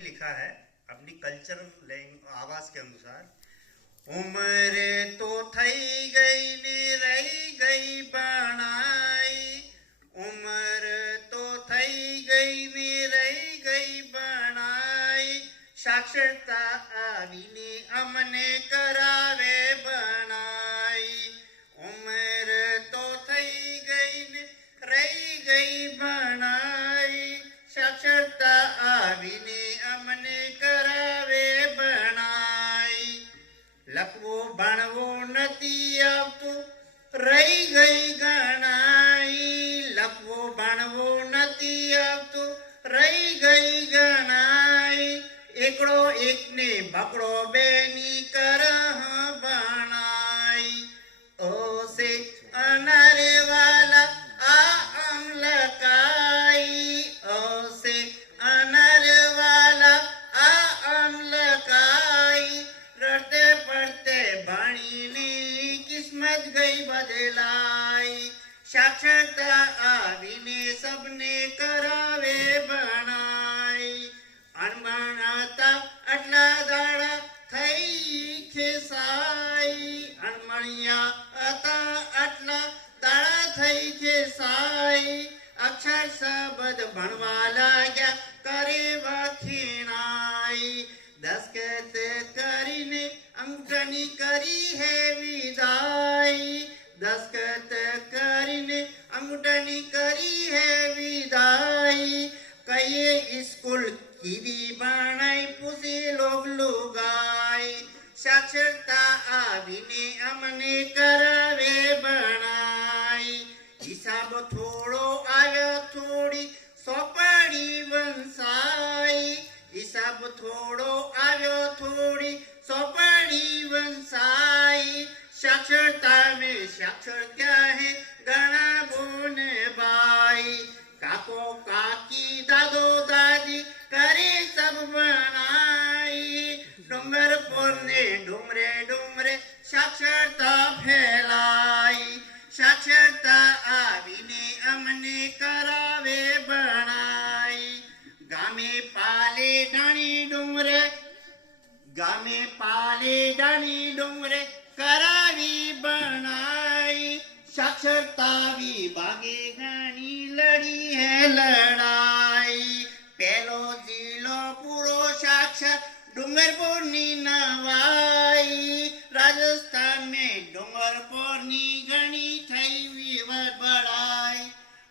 भी लिखा है अपनी कल्चरल आवाज के अनुसार। उम्र तो थई गई ने रही गई बनाई, उम्र तो थई गई ने रही गई बनाई, साक्षरता आवीने अमने करावे बनाई। उम्र तो थई गई ने रही गई बनाई, साक्षरता आवीने अमने करावे बनाई। लखवो भणवो नती आवतो रही गई गणाई, लखवो भणवो नती आवतो रही गई गणाई। एकड़ो एक ने भकड़ो बेनी करह बनाई, ओ से अनार वाला आ अमलकाई, ओ से अनार वाला आ अमलकाई। रड़ते पड़ते भणीनी किस्मत गई बदलाई, साक्षरता आवीने सबने करावे बनाई। अणभणता आटला दाड़ा थई खेसाई, अणभणिया आता आटला दाड़ा थई खेसाई। अक्षर शब्द भणवा लाग्या करे वखीणाई, दस्खत करीने अंगठनी करी है विदाई, दस्खत करीने अंगठनी करी है विदाई। कई स्कूल की भी बनाई पूछे लोग लुगाई, साक्षरता आवीने अमने करावे बनाई। हिसाब थोड़ो आव्यो थोड़ी सोपड़ी वंसाई, हिसाब थोड़ो आव्यो थोड़ी सोपड़ी वंसाई। साक्षरता में साक्षर क्या है गणा बोन भाई, काको काकी दादो दादी करे सब बनाई। डूंगरपुर ने डूमरे डूमरे साक्षरता फैलाई, साक्षरता आवीने अमने करावे बनाई। गामे पाले डाणी डूमरे, गामे पाले डाणी डूमरे करावी बनाई। साक्षरता विभागे घणी लड़ी है लड़ाई, पहलो जिलो पूरो साक्षर डूंगरपुर नी नवाई। राजस्थान में डूंगरपुर नी घणी थई विवत बढ़ाई,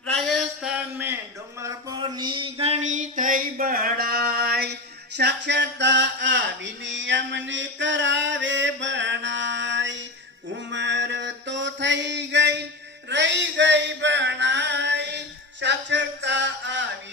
राजस्थान में डूंगरपुर नी घणी थई बढ़ाई। साक्षरता आवीने अमने करावे बनाई, उम्र तो थई गई रही गई बनाई, साक्षरता आवी